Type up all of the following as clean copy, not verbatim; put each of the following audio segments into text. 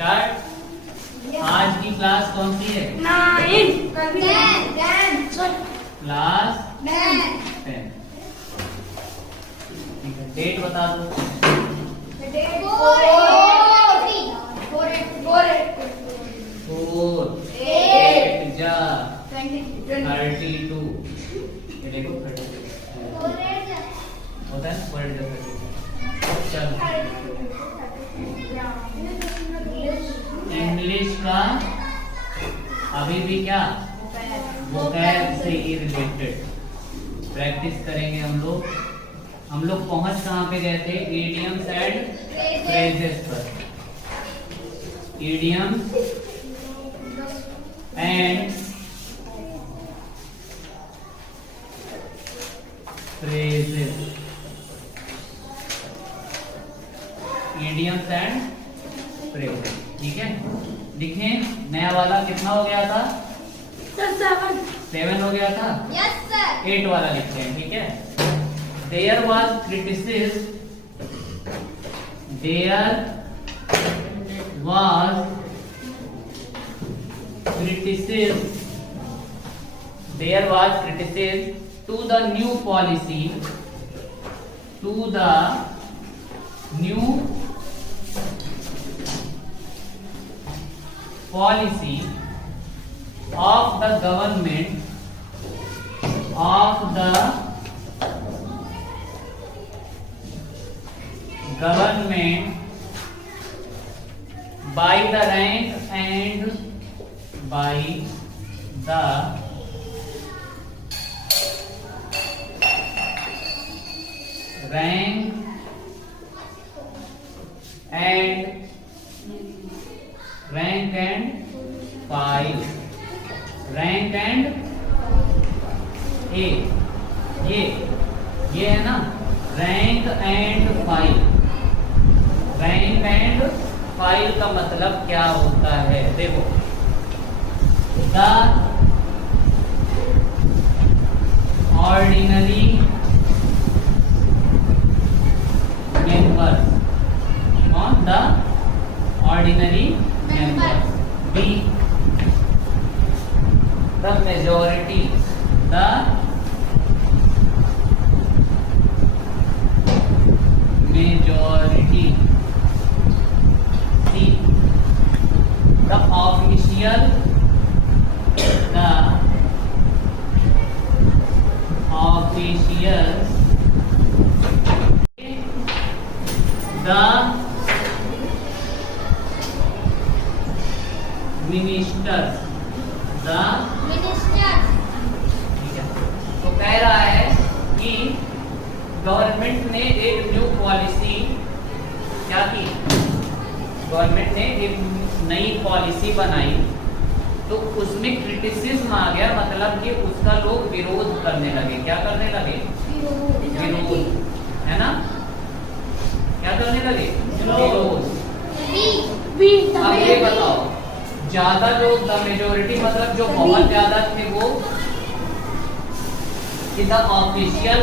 Start. आज की class कौन सी है? 9 क्लास 10। ठीक है, डेट बता दो। 4 8 32। ये देखो 32 होता है ना, 32। चलो इंग्लिश का अभी भी क्या वोकैब से ही रिलेटेड प्रैक्टिस करेंगे हम लोग पहुंच कहां पे गए थे? इडियम्स एंड फ्रेजेस पर। Idioms and phrases. Idioms and phrases, ठीक है। लिखें, नया वाला कितना हो गया था? 7 हो गया था। Yes sir. 8 वाला लिखते हैं, ठीक है। There was criticism, there was criticism, there was criticism to the new policy, to the new policy of the government by the rank and by the rank and file, rank and ये है ना, rank and file. Rank and file का मतलब क्या होता है? देखो, the ordinary members, on the ordinary members, B, the majority, the majority, C, the official, the officials, the ministers, the minister. ठीक है। तो कह रहा है कि गवर्नमेंट ने एक न्यू पॉलिसी क्या की? गवर्नमेंट ने एक नई पॉलिसी बनाई, तो उसमें क्रिटिसिज्म आ गया, मतलब कि उसका लोग विरोध करने लगे। क्या करने लगे? विरोध, है ना? क्या करने लगे? विरोध। अब ये बताओ, ज्यादा लोग, द मेजोरिटी मतलब जो बहुत ज्यादा थे वो, कि द ऑफिशियल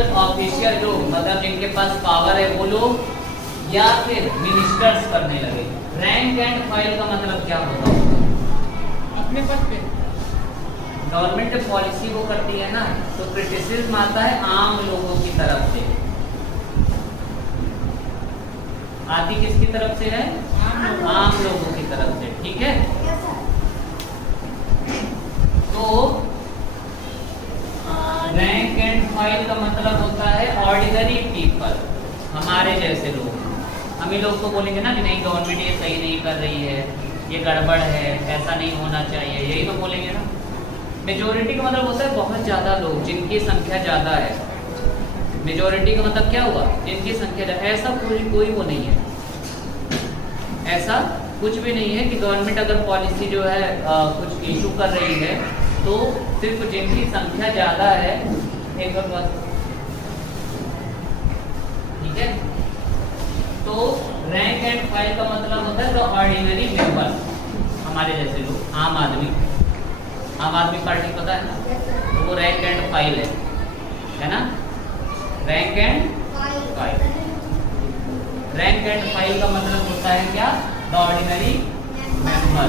जो मतलब जिनके पास पावर है वो लोग, या फिर मिनिस्टर्स करने लगे। रैंक एंड फाइल का मतलब क्या होता है? अपने पद पे गवर्नमेंट पॉलिसी वो करती है ना, तो क्रिटिसिज्म आता है आम लोगों की तरफ से। आती किसकी तरफ से है? आम लोगों की तरफ से, ठीक है। तो रैंक एंड फाइल का मतलब होता है ऑर्डिनरी पीपल, हमारे जैसे लोग। हम ही लोग तो बोलेंगे ना कि नहीं, गवर्नमेंट ये सही नहीं कर रही है, ये गड़बड़ है, ऐसा नहीं होना चाहिए, यही तो बोलेंगे ना। मेजोरिटी का मतलब होता है बहुत ज्यादा लोग, जिनकी संख्या ज्यादा है। मेजोरिटी का मतलब क्या हुआ? जिनकी संख्या ज्यादा। ऐसा कोई वो नहीं है, ऐसा कुछ भी नहीं है कि गवर्नमेंट अगर पॉलिसी जो है कुछ इशू कर रही है तो सिर्फ जिनकी संख्या ज्यादा है, एक और बात, ठीक है। तो रैंक एंड फाइल का मतलब होता है द ऑर्डिनरी मेंबर्स, हमारे जैसे लोग, आम आदमी। आम आदमी पार्टी पता है ना, तो वो रैंक एंड फाइल है ना, rank and file. Rank and file का मतलब होता है क्या? The ordinary member.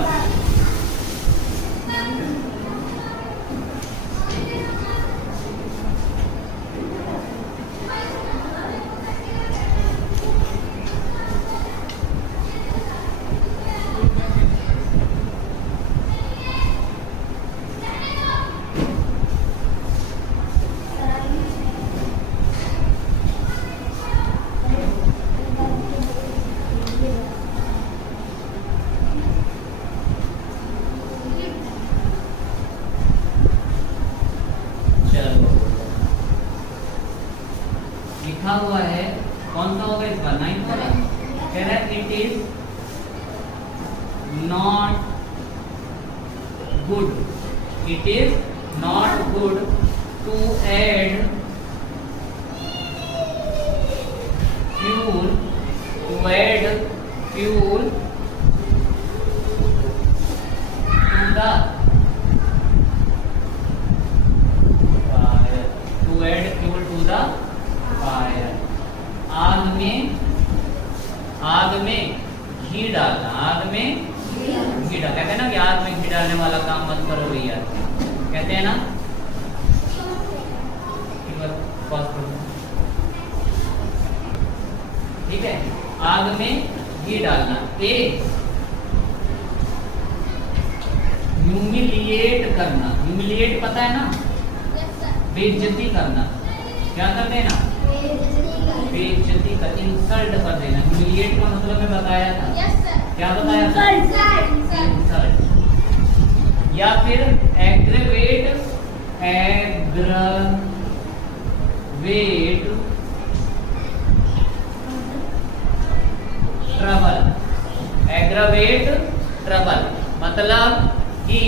लिखा हुआ है कौन सा होगा इस बार 9 वाला कह रहा है it is not good, it is not good to add fuel to the fire. आग में घी डालना, आग में घी डाल, कहते हैं ना कि आग में घी डालने वाला काम मत करो भैया, कहते हैं ना। ठीक है, आग में घी डालना। ए ह्यूमिलिएट करना, ह्यूमिलिएट पता है ना, बेइज्जती करना, क्या कर देना, बेइज्जती कर, इंसल्ट कर देना। ह्यूमिलिएट का मतलब मैं बताया था, क्या बताया था, इंसल्ट। या फिर एग्रेवेट ट्रबल मतलब कि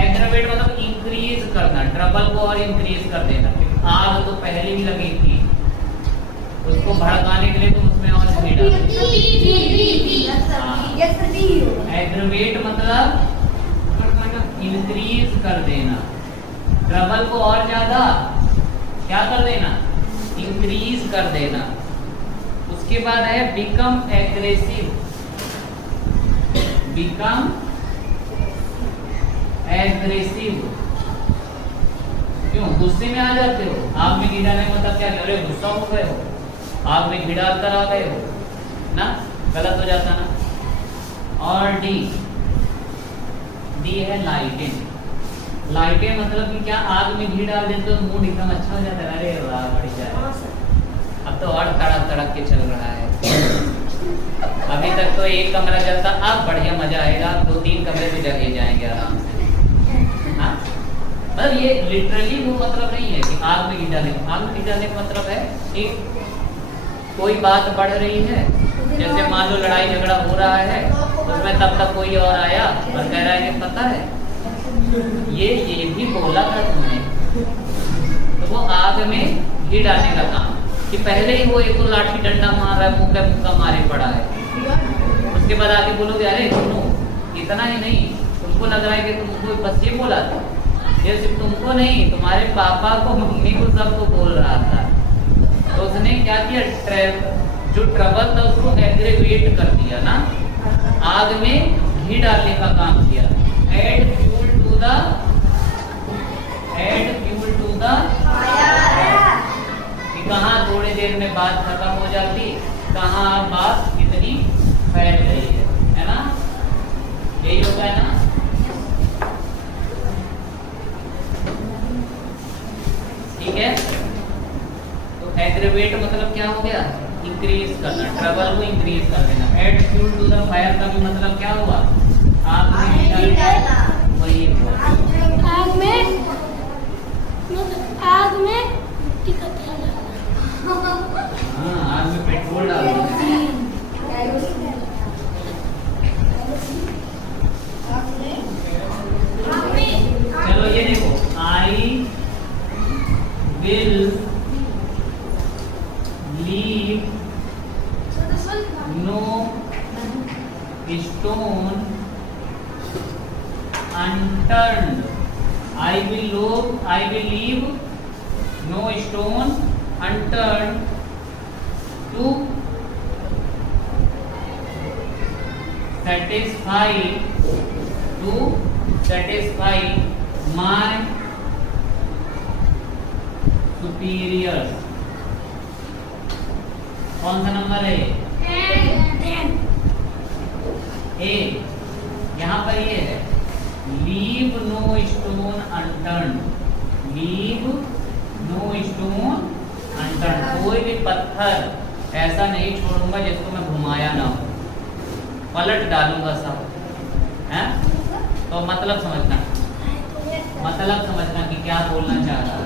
एग्रेवेट मतलब इंक्रीज करना, ट्रबल को और इंक्रीज कर देना। आग तो पहले ही लगी थी, उसको भड़काने के लिए तुम उसमें और घी डालो। एग्रेवेट मतलब इंक्रीज कर देना, ट्रबल को और ज्यादा क्या कर देना, इंक्रीज कर देना। उसके बाद है बिकम एग्रेसिव, बिकम एग्रेसिव। क्यों गुस्से में आ जाते हो, आग में घी डालने मतलब क्या, अरे गुस्सा हो गए हो, आग में घी डालकर आ गए हो ना, गलत हो जाता ना। और डी है लाइटेन। लाइटेन मतलब कि क्या, आग में घी डाल देते तो मूड एकदम अच्छा हो जाता है, अरे वाह बढ़िया है, अब तो और तड़क तड़क के चल रहा है। अभी तक तो एक कमरा जलता, अब बढ़िया मजा आएगा, 2-3 कमरे तो जगे जाएंगे आराम से। हाँ मतलब ये लिटरली वो मतलब नहीं है कि आग में घी डालने, आग में घी डालने का मतलब है कि कोई बात बढ़ रही है, जैसे मान लो लड़ाई झगड़ा हो रहा है, उसमें तब तक कोई और आया और कह रहा है कि पता है ये भी बोला था तुमने, तो वो आग में घी डालने का काम कि पहले ही वो एक तो लाठी डंडा मार रहा है, मुक्का मारे पड़ा है, उसके बाद आगे बोलोगे अरे सुनो, इतना ही नहीं, तुमको लग रहा है कि तुमको बस ये बोला था, ये सिर्फ तुमको नहीं, तुम्हारे पापा को, मम्मी को, सबको बोल रहा था। तो उसने क्या किया, जो ट्रबल था उसको एग्रेवेट कर दिया ना, आग में घी डालने का काम किया। एड फ्यूल टू द कि कहाँ थोड़ी देर में बात खत्म हो जाती, कहाँ बात इतनी फैल रही है ना, यही होता है ना। ठीक है, तो एग्रेवेट मतलब क्या हो गया, इंक्रीज करना, ट्रबल को इंक्रीज कर देना। Add fuel to the fire का भी मतलब क्या हुआ, आग में डालना, वही हुआ। आग में हाँ, आग में पेट्रोल डालना। चलो ये देखो, I will leave no stone unturned. I will leave no stone unturned to satisfy my superiors. कौन सा नंबर है? ए। यहाँ पर ये है leave no stone unturned, leave no stone unturned, कोई भी पत्थर ऐसा नहीं छोड़ूंगा जिसको मैं घुमाया ना हो, पलट डालूंगा सब, है? तो मतलब समझना कि क्या बोलना चाह रहा है।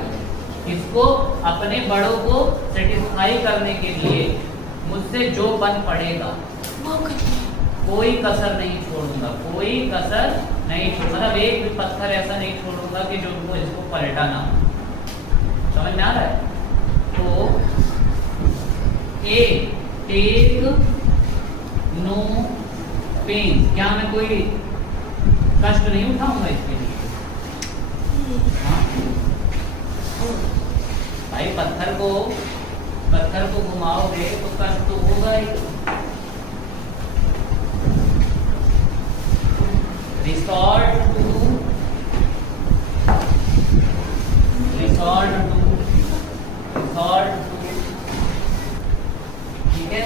इसको अपने बड़ों को सेटिस्फाई करने के लिए मुझसे जो बन पड़ेगा कोई कसर नहीं छोड़ूंगा, कोई कसर नहीं छोड़ूंगा, मतलब एक भी पत्थर ऐसा नहीं छोड़ूंगा कि जो उनको इसको पलटा ना हो। समझ में आ रहा है? तो ए टेक नो पेन, क्या मैं कोई कष्ट नहीं उठाऊंगा इसके लिए? हाँ? भाई पत्थर को घुमाओगे तो कष्ट तो होगा ही। रिसॉर्ट टू ठीक है।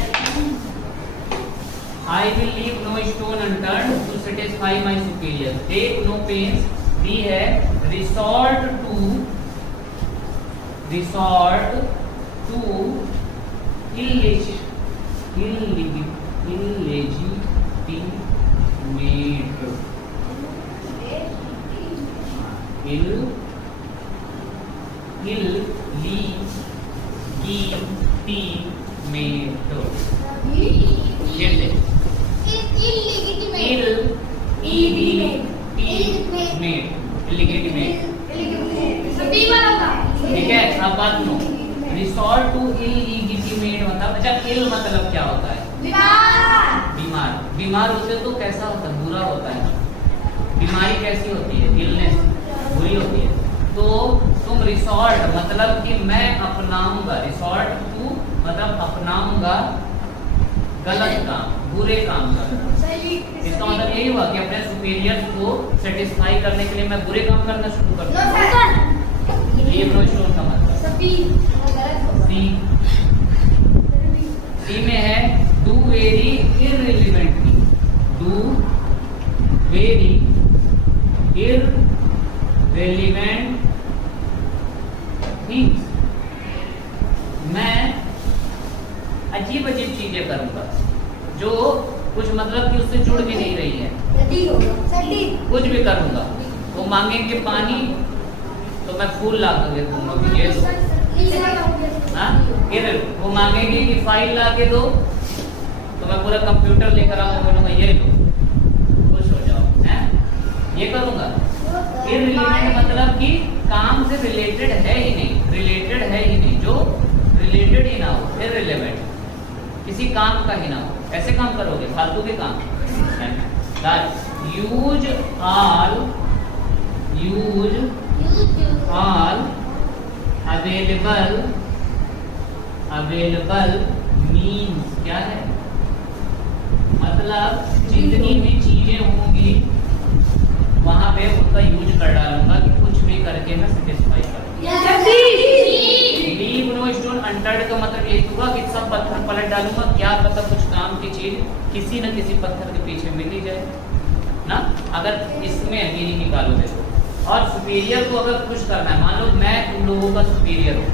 I will leave no stone unturned to satisfy my superiors. Take no pains. B है resort to illegitimate ठीक है। अब बात सुनो, रिसॉर्ट टू इलीजिटिमेट मतलब, अच्छा इल मतलब क्या होता है? बीमार होते तो कैसा होता है? बुरा होता है। बीमारी कैसी होती है? इलनेस बुरी होती है। तो तुम रिसॉर्ट मतलब कि मैं अपनाऊंगा, रिसॉर्ट टू मतलब अपनाऊंगा गलत काम, बुरे काम का। इसका मतलब यही हुआ कि अपने सुपीरियर्स को सेटिस्फाई करने के लिए मैं बुरे काम करना शुरू कर दूंगा। ये ब्रोशोर का मतलब। सी में है do very irrelevantly, do very irrelevant things, मैं अजीब चीजें करूंगा जो कुछ मतलब कि उससे जुड़ भी नहीं रही है। कुछ भी करूंगा, वो मांगेंगे पानी तो मैं फूल ला के दूंगा कि ये लो। हाँ, वो मांगेंगे कि फाइल ला के दो तो मैं पूरा कंप्यूटर लेकर आऊंगा, बोलूंगा ये लो, खुश हो जाओ, हैं? ये करूंगा। इररिलेवेंट मतलब कि काम से रिलेटेड है ही नहीं, जो रिलेटेड ही ना हो, इररिलेवेंट, किसी काम का ही ना हो, ऐसे काम करोगे फालतू के काम। यूज ऑल अवेलेबल मीन्स क्या है? मतलब जितनी भी चीजें होंगी वहां पे उसका यूज कर डालूंगा कि कुछ भी करके मैं सेटिस्फाई करूंगा। लीव नो स्टोन अनटर्न्ड का मतलब ये हुआ कि सब पत्थर पलट डालूंगा, क्या पता कुछ काम की चीज किसी न किसी पत्थर के पीछे मिल ही जाए ना। अगर इसमें ये निकालोगे तो, और सुपीरियर को अगर खुश करना है, मान लो मैं तुम लोगों का सुपीरियर हूँ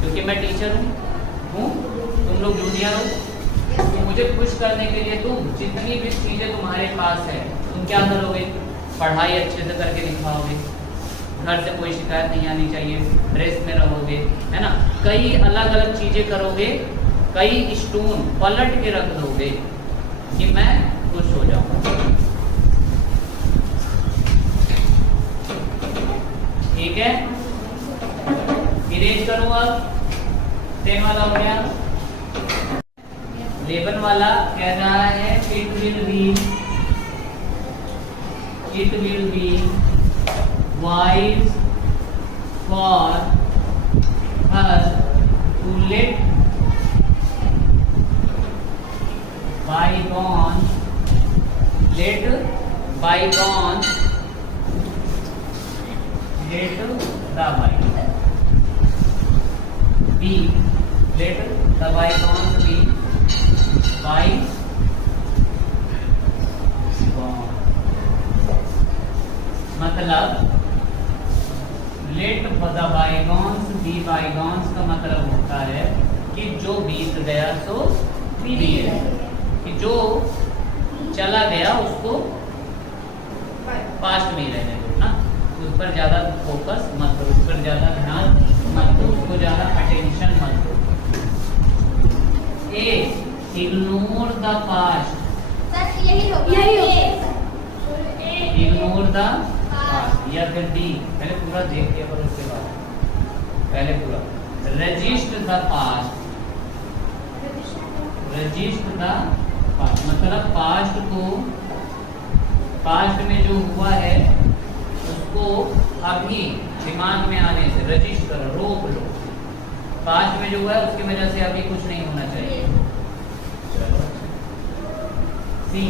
क्योंकि मैं टीचर हूँ, तुम लोग जूनियर हो, तो मुझे खुश करने के लिए तुम जितनी भी चीजें तुम्हारे पास है तुम क्या करोगे? पढ़ाई अच्छे से करके दिखाओगे, घर से कोई शिकायत नहीं आनी चाहिए, ड्रेस में रहोगे, है ना, कई अलग अलग चीजें करोगे, कई स्टोन पलट के रख दोगे कि मैं खुश हो जाऊंगा। ठीक है, इरेज करूँ अब। 10 वाला हो गया। 11 वाला कह रहा है it will be wise for her to let bygones let bygones let the be let the bygones be by मतलब let the bygones be bygones का मतलब होता है कि जो बीत गया सो बीत गया, कि जो चला गया उसको पास्ट में ही रहने दो ना, उस पर ज्यादा फोकस मत करो, उस पर ज्यादा ध्यान मत दो, उसको ज्यादा अटेंशन मत दो। A ignore the past, ignore the past, या फिर डी पहले पूरा देख लिया पर उसके बाद पहले पूरा resist the past, resist the past मतलब पास्ट को, पास्ट में जो हुआ है उसको अभी दिमाग में आने से रजिस्ट करो, रोक लो। पास्ट में जो हुआ है उसकी वजह से अभी कुछ नहीं होना चाहिए। सी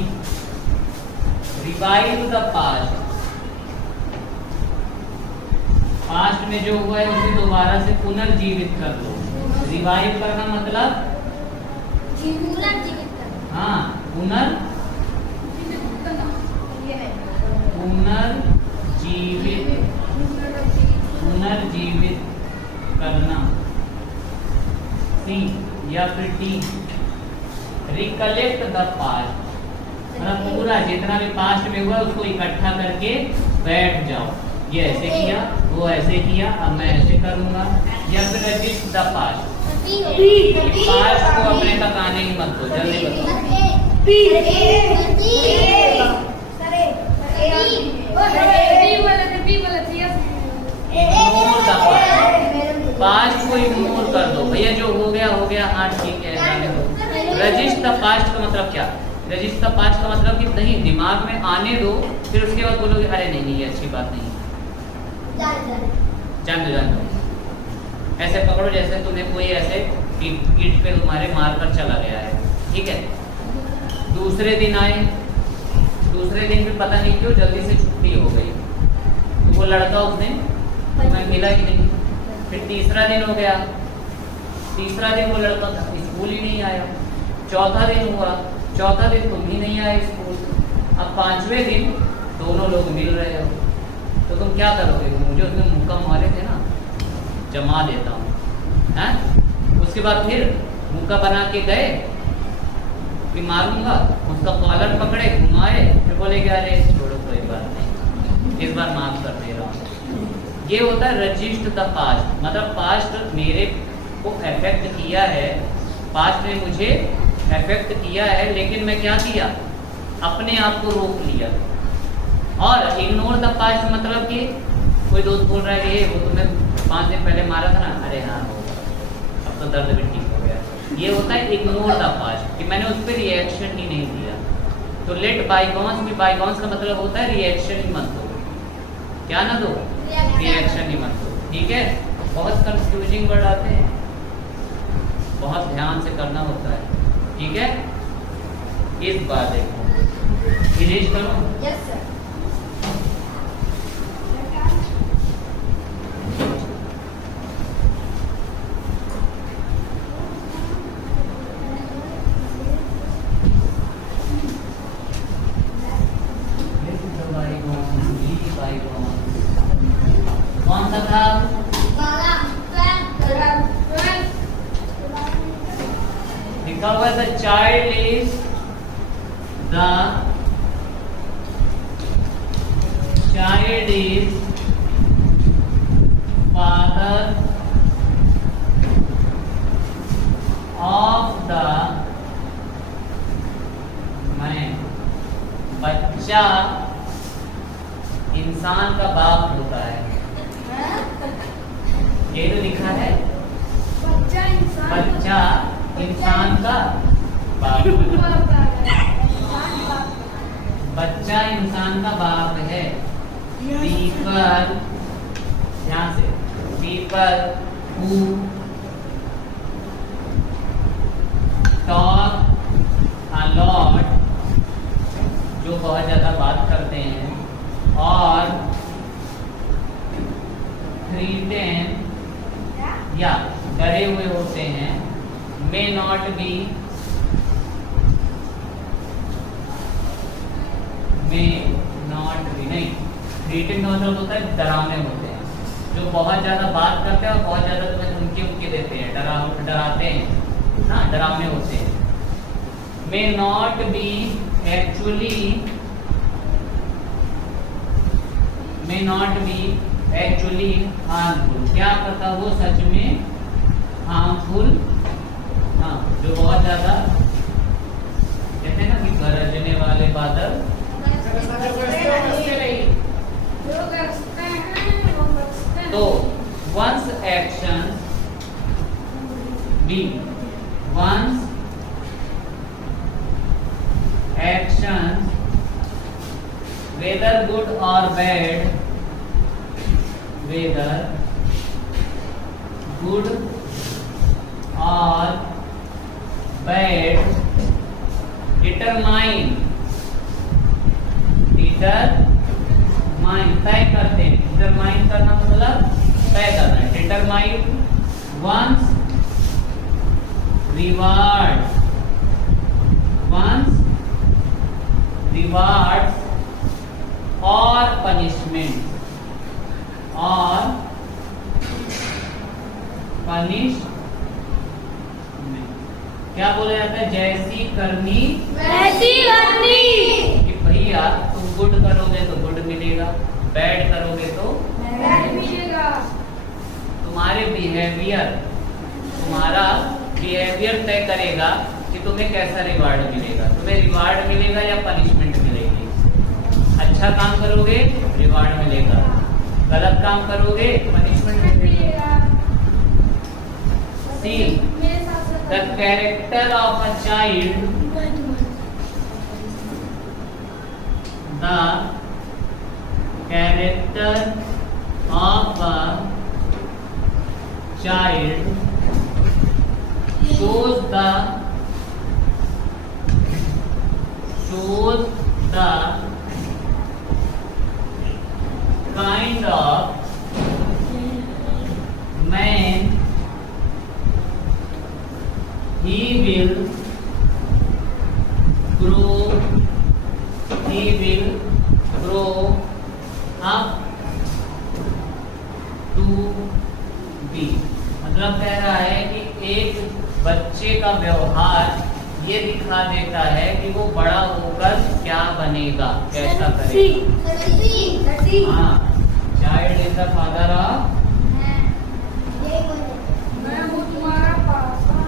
रिवाइव द पास्ट, पास्ट में जो हुआ है उसे दोबारा से पुनर्जीवित कर लो। रिवाइव करना मतलब हाँ पुनर्जीवित करना। सी या फिर डी रिकलेक्ट द पास्ट मतलब पूरा जितना भी पास्ट में हुआ उसको इकट्ठा करके बैठ जाओ। ये ऐसे किया, वो ऐसे किया, अब मैं ऐसे करूंगा। या फिर रजिस्ट द पास्ट, पास्ट को अपने तक आने ही मत दो। जल्दी बताओ। पास्ट को इग्नोर कर दो भैया, जो हो गया हाँ ठीक है जाने दो। रजिस्ट द पास्ट का मतलब क्या? रजिस्ट द पास्ट का मतलब कि नहीं, दिमाग में आने दो, फिर उसके बाद बोलोगे अरे नहीं ये अच्छी बात नहीं, जान दो। ऐसे पकड़ो जैसे तुम्हें कोई ऐसे पीठ पे तुम्हारे मार कर चला गया है, ठीक है। दूसरे दिन आए, दूसरे दिन भी पता नहीं क्यों जल्दी से छुट्टी हो गई, तो वो लड़का उस दिन तुम्हें मिला कि नहीं। फिर तीसरा दिन हो गया, तीसरा दिन वो लड़का स्कूल ही नहीं आया। चौथा दिन हुआ, चौथा दिन तुम ही नहीं आए स्कूल। अब पांचवें दिन दोनों लोग मिल रहे हो, तो तुम क्या करोगे? मुझे उसने मुक्का मारे थे ना, जमा देता हूँ, हैं? उसके बाद फिर मुक्का बना के गए कि मारूंगा, उसका कॉलर पकड़े घुमाए, फिर बोले कि अरे छोड़ो कोई बात नहीं, इस बार माफ कर दे रहा हूँ। ये होता है रजिस्ट द पास्ट, मतलब पास्ट मेरे को अफेक्ट किया है, पास्ट ने मुझे अफेक्ट किया है, लेकिन मैं क्या किया? अपने आप को रोक लिया। और इग्नोर द पास्ट मतलब कि कोई दोस्त बोल रहा है कि वो तुम्हें 5 दिन पहले मारा था ना, अरे हाँ अब तो दर्द भी ठीक हो गया। ये होता है इग्नोर द पास्ट, कि मैंने उस पर रिएक्शन ही नहीं दिया। तो लेट बाईगॉन्स भी, बाईगॉन्स का मतलब होता है रिएक्शन ही मत दो। क्या ना दो? रिएक्शन ही मत दो, ठीक है। बहुत कंफ्यूजिंग वर्ड आते हैं, बहुत ध्यान से करना होता है, ठीक है। इस बार देखो, इरेज करो। Yes sir. कौन सा था? लिखा हुआ the child is father of the man. बच्चा इंसान का बाप होता है, ये तो लिखा है। बच्चा इंसान का बाप, बच्चा इंसान का बाप है। पीपल, ध्यान से, people who talk a lot, जो बहुत ज़्यादा बात करते हैं और थ्रीटेन या डरे हुए होते हैं, मे नॉट बी नहीं, थ्रीटेन का मतलब होता है डरावने होते हैं, जो बहुत ज्यादा बात करते हैं और बहुत ज्यादा तुम्हें धमकी देते हैं, डराते हैं ना, डरावने होते हैं। May not be actually harmful, क्या पता वो सच में हार्मफुल, हाँ, जो बहुत ज्यादा कहते हैं ना कि गरजने वाले बादल, तो once actions whether good or bad, determine तय करते हैं, डिटरमाइन करना मतलब तय करना है, डिटरमाइन वंस रिवार्ड और पनिशमेंट क्या बोला जाता है, जैसी करनी वैसी करनी, कि भैया तुम गुड करोगे तो गुड मिलेगा, बैड करोगे तो बैड मिलेगा। तुम्हारा बिहेवियर तय करेगा कि तुम्हें कैसा रिवार्ड मिलेगा, तुम्हें रिवार्ड मिलेगा या पनिशमेंट मिलेगी। अच्छा काम करोगे रिवार्ड मिलेगा, गलत काम करोगे पनिशमेंट मिलेगा। See the character of a child, shows the kind of man he will grow up to be। मतलब कह रहा है कि एक बच्चे का व्यवहार ये दिखा देता है कि वो बड़ा होकर क्या बनेगा, कैसा करेगा। हाँ, child is the father of, मैं हूँ तुम्हारा पापा।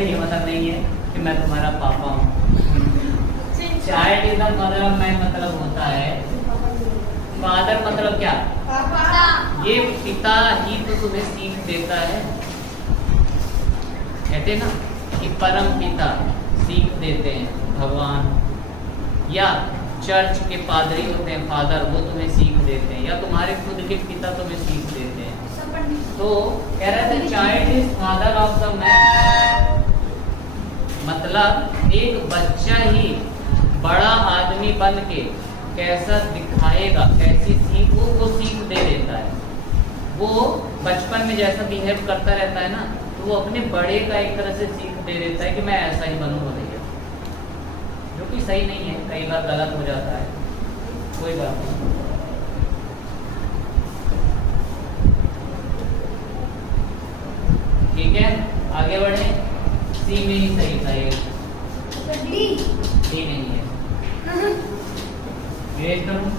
ये मतलब नहीं है कि मैं तुम्हारा पापा हूँ। Child is the mother of man मतलब होता है, फादर मतलब क्या, पापा। ये पिता ही तो तुम्हें सीख देता है। कहते ना कि परम पिता सीख देते हैं भगवान, या चर्च के पादरी होते हैं फादर, वो तुम्हें सीख देते हैं, या तुम्हारे खुद के पिता तुम्हें सीख देते हैं। तो कह रहे थे child is father of the man, मतलब एक बच्चा ही बड़ा आदमी बन के कैसा दिखाएगा, कैसी सीख वो सीख दे देता है। वो बचपन में जैसा बिहेव करता रहता है ना, तो वो अपने बड़े का एक तरह से सीख दे देता है कि मैं ऐसा ही बनूंगा भैया, जो कि सही नहीं है, कई बार गलत हो जाता है, कोई बात नहीं। ठीक है, आगे बढ़े। सी में ही सही था ये, डी नहीं है। वेट करूं,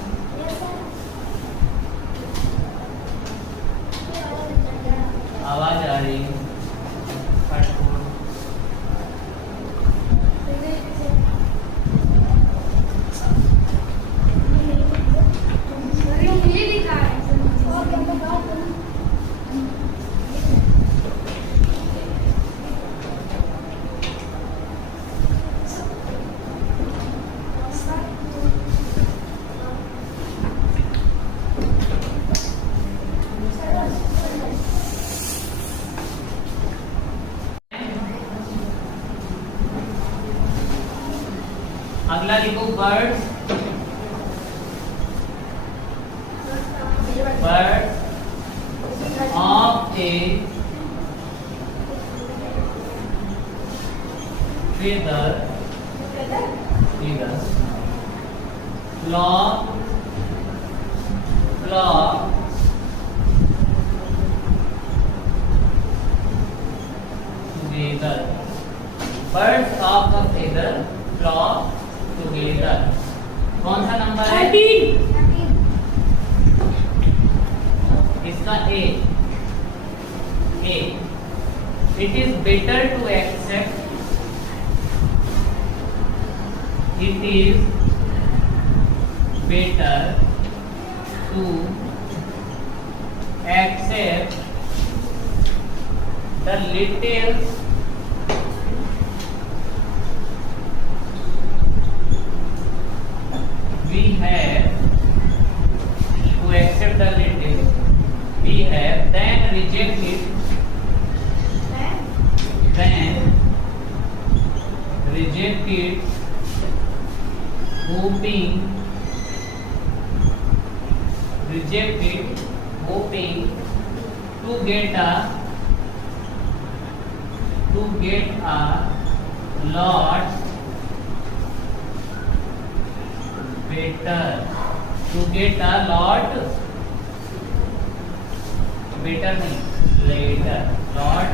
आवाज आ रही है। अगला लिखो birds, birds of A feather, feathers, flock, flock together. Birds of a feather flock together. कौन सा नंबर है? 13 इसका ए। It is better to accept. It is better to accept the little we have to accept the little we have than reject it, then reject it hoping to get a lot better, to get a lot better नहीं later, lot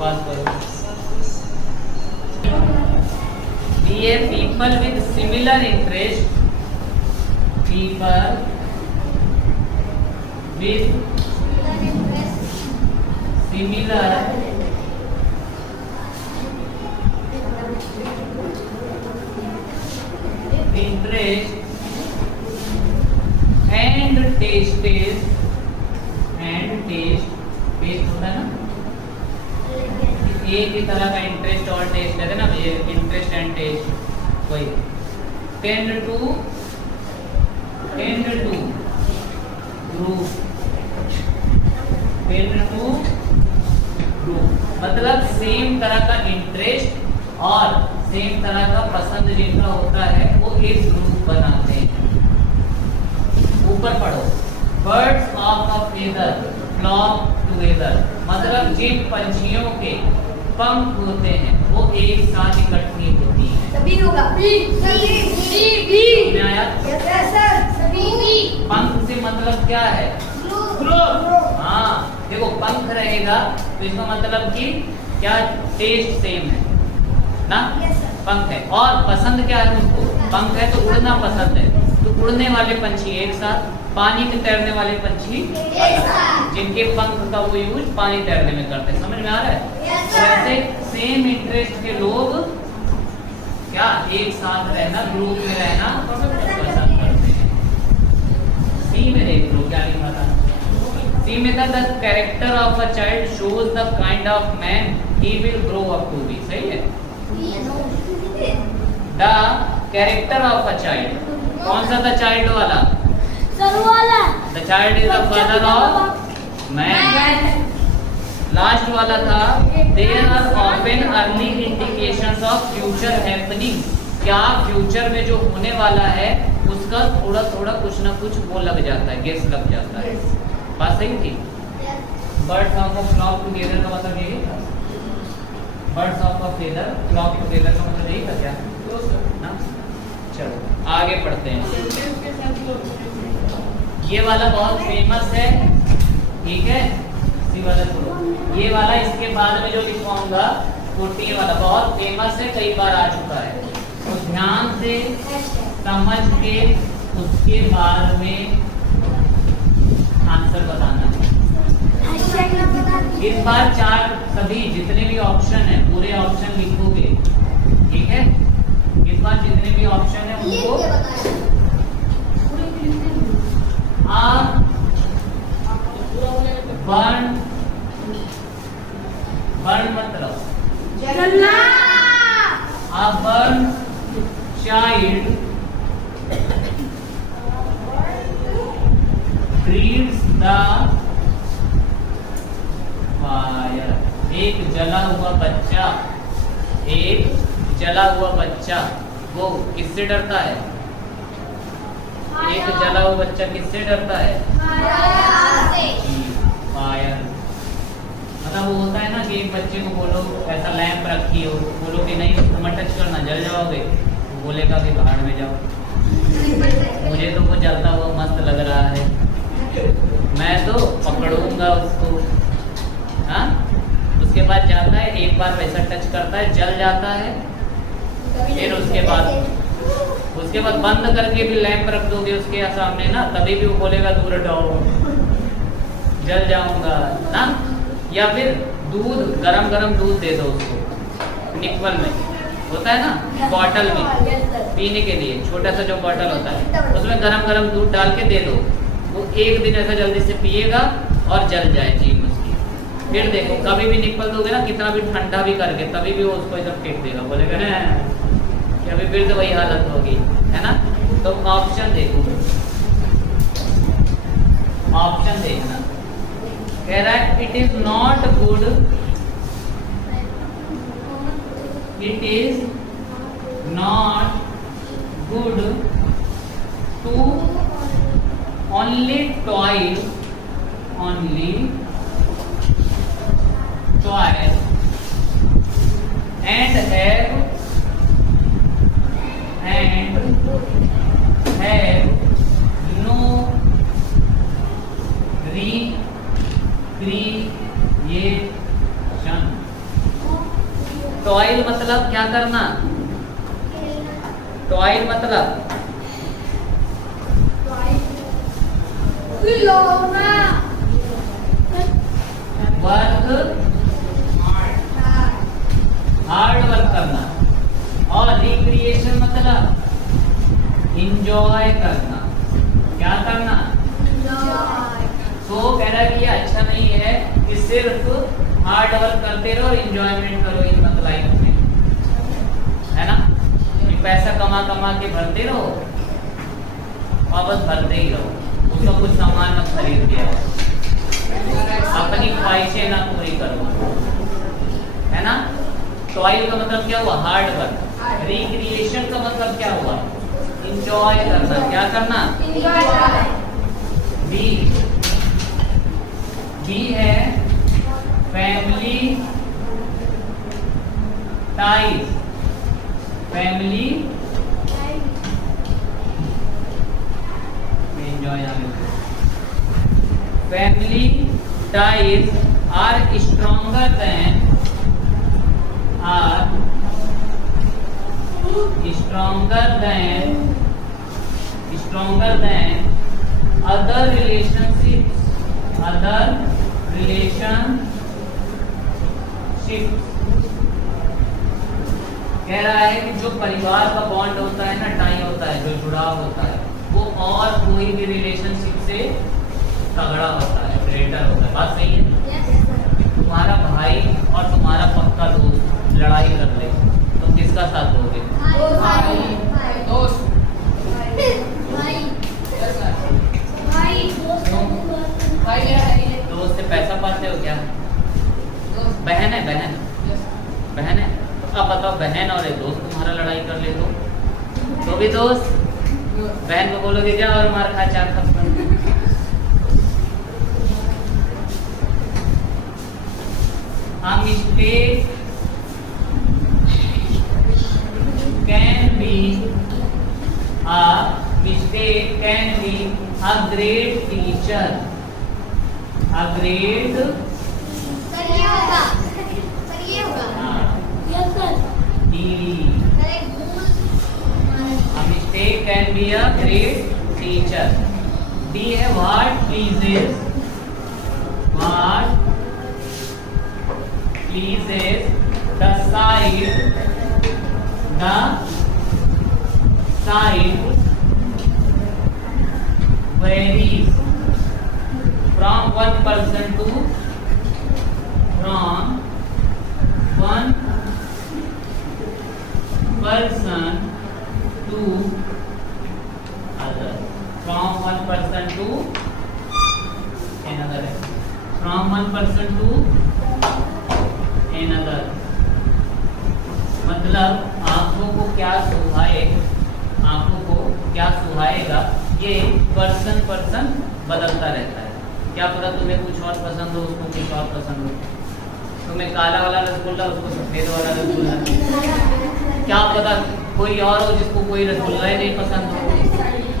बात करो। Be a people with similar interest, people with similar interest and taste होता है ना, एक ही तरह का interest और टेस्ट है ना, ये इंटरेस्ट एंड टेस्ट वही। टेंड टू ग्रुप मतलब सेम तरह का इंटरेस्ट और सेम तरह का पसंद जिनका होता है वो एक ग्रुप बनाते हैं। ऊपर पढ़ो, birds of a feather flock together मतलब जिन पंछियों के पंख होते हैं वो एक साथ इकट्ठी होती हैं। सभी होगा समझ में आया? यस सर सभी। पंख से मतलब क्या है? ग्रुप। हाँ देखो पंख रहेगा तो इसका मतलब कि क्या टेस्ट सेम है ना, पंख है। और पसंद क्या है उनको? पंख है तो उड़ना पसंद है, तो उड़ने वाले पंछी एक साथ, पानी में तैरने वाले पंछी जिनके पंख का वो यूज पानी तैरने में करते हैं। समझ में आ रहा है? तो ऐसे सेम इंटरेस्ट के लोग क्या एक साथ रहना, ग्रुप में रहना पसंद करते हैं। सी में देख लो क्या लिखा था। सी में था the character of a child shows the kind of man he will grow up to be. सही है? The character of a child, कौन सा था चाइल्ड वाला? The child is the father of man. Last वाला था there are often early indications of future happening. क्या future में जो होने वाला है उसका थोड़ा थोड़ा कुछ ना कुछ वो लग जाता है, गेस लग जाता है। बात सही थी? Birds of a flock together का मतलब यही था। Birds of a feather flock together का मतलब यही था क्या ना? चलो आगे पढ़ते हैं। ये वाला बहुत फेमस है, ठीक है? इसी वाला छोड़ो, ये वाला इसके बाद में जो लिखवाऊंगा 14 वाला बहुत फेमस है, कई बार आ चुका है, तो ध्यान से समझ के उसके बाद में आंसर बताना है। इस बार चार सभी जितने भी ऑप्शन है पूरे ऑप्शन लिखोगे, ठीक है? इस बार जितने भी ऑप्शन है उनको बर्न मतलब a burn child reads the fire. एक जला हुआ बच्चा, एक जला हुआ बच्चा वो किससे डरता है? एक जला हुआ बच्चा किससे डरता है? फायर। मतलब वो होता है ना कि एक बच्चे को बोलो ऐसा लैंप रखी हो, बोलो कि नहीं मत टच करना जल जाओगे, वो बोलेगा कि बाहर में जाओ, मुझे तो वो जलता हुआ मस्त लग रहा है, मैं तो पकड़ूंगा उसको। हाँ, उसके बाद जाता है, एक बार वैसा टच करता है, जल जाता है, फिर उसके बाद बंद करके भी लैंप रख दोगे उसके सामने ना, तभी भी वो बोलेगा दूर हटाओ, जल जाऊंगा ना। या फिर दूध, गरम दूध दे दो उसको, निप्पल में होता है ना, बॉटल में पीने के लिए, छोटा सा जो बॉटल होता है उसमें गरम दूध डाल के दे दो, वो एक दिन ऐसा जल्दी से पिएगा और जल जाए जीभ उसकी। फिर देखो कभी भी निप्पल दोगे ना, कितना भी ठंडा भी करके, तभी भी वो उसको ऐसा फेंक देगा, बोलेगा ना कि अभी फिर तो वही हालत होगी, है ना। तो ऑप्शन देखो, ऑप्शन देखना, कह रहा है it is not good, it is not good to only toys and have no recreation। Toil मतलब क्या करना? टॉयल मतलब वर्क, हार्ड वर्क करना, और रिक्रिएशन मतलब इंजॉय करना। क्या करना? तो कह रहा है कि ये अच्छा नहीं है कि सिर्फ हार्ड वर्क करते रहो और इंजॉयमेंट करो इन मत लाइफ में, है ना, कि पैसा कमा के भरते रहो और बस भरते ही रहो, उसका कुछ सामान मत खरीद के अपनी ख्वाहिशें ना पूरी करो, है ना। टॉयल का मतलब क्या हुआ? Hard work. रिक्रिएशन का मतलब क्या हुआ? इंजॉय करना। क्या करना? बी है family ties. Family ties are stronger than other relationships। कह रहा है कि जो परिवार का बॉन्ड होता है ना, टाई होता है, जो जुड़ाव होता है, वो और कोई भी रिलेशनशिप से तगड़ा होता है, ग्रेटर होता है। बात सही है? तुम्हारा भाई और तुम्हारा पक्का दोस्त लड़ाई कर ले, तुम किसका साथ दोगे? दोस्त। दोस्त से पैसा पाते हो क्या? बहन है, बहन है। तो अब बताओ, बहन और एक दोस्त तुम्हारा लड़ाई कर ले तो भी दोस्त। बहन को बोलोगे जा और मार खा, चार खा। A mistake can be a great teacher। A great A mistake can be a great teacher। D है what pleases the side varies from one person to other। From one person to from one person to another, मतलब आंखों को क्या सुहाए, आंखों को क्या सुहाएगा, ये person बदलता रहता है। क्या पता तुम्हें कुछ और पसंद हो, उसको कुछ और पसंद हो, तुम्हें काला वाला रसगुल्ला, उसको सफेद वाला रसगुल्ला, क्या पता कोई और हो जिसको कोई रसगुल्ला ही नहीं पसंद हो,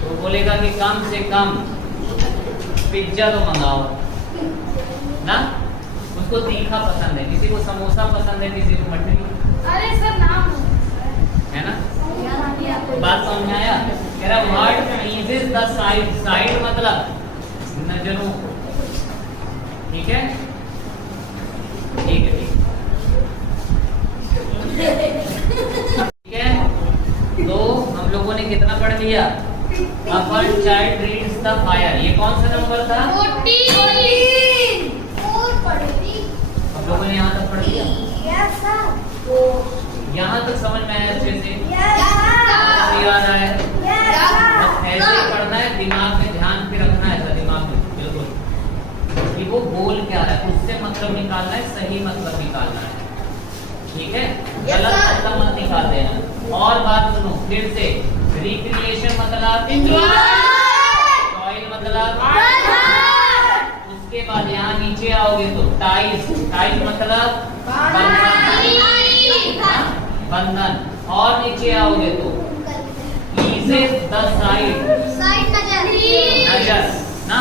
तो बोलेगा कि कम से कम पिज्जा तो मंगाओ ना, उसको तीखा पसंद है, किसी को समोसा पसंद है, किसी को मठरी, अरे सर नाम है ना। बात समझ में आया? कह रहा what pleases the site, site मतलब नजरों को, ठीक है ठीक है ठीक है। तो हम लोगों ने कितना पढ़ लिया? A one child reads the fire, ये कौन सा नंबर था? 14 हम लोगों ने यहाँ तक पढ़ लिया, यस सर, यहाँ तक समझ में आया अच्छे से? यस सर, याद आया? यस बस ऐसे ही पढ़ना है, दिमाग में ध्यान पे रखना है, ऐसा दिमाग में बिल्कुल कि वो बोल क्या रहा है, उससे मतलब निकालना है, सही मतलब निकालना है, ठीक है, गलत मतलब मत निकाल देना। और बात सुनो फिर से, रिक्रिएशन मतलब टॉय मतलब, उसके बाद यहाँ नीचे आओगे तो टाइज, टाइज मतलब बंधन, और नीचे आओगे तो ईजेस द साइड, नजर ना,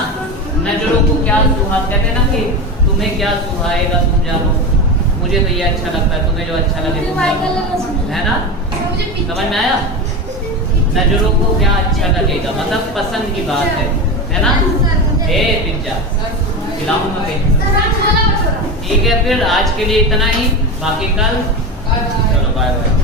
नजरों को क्या सुहा, कहते हैं ना कि तुम्हें क्या सुहाएगा तुम जानो, मुझे तो ये अच्छा लगता है, तुम्हें जो अच्छा लगे तुम जानो, है ना, समझ में आया? नजरों को क्या अच्छा लगेगा मतलब पसंद की बात है ना। ए पिज्जा खिलाऊंगा, ठीक है, फिर आज के लिए इतना ही, बाकी कल, चलो बाय बाय।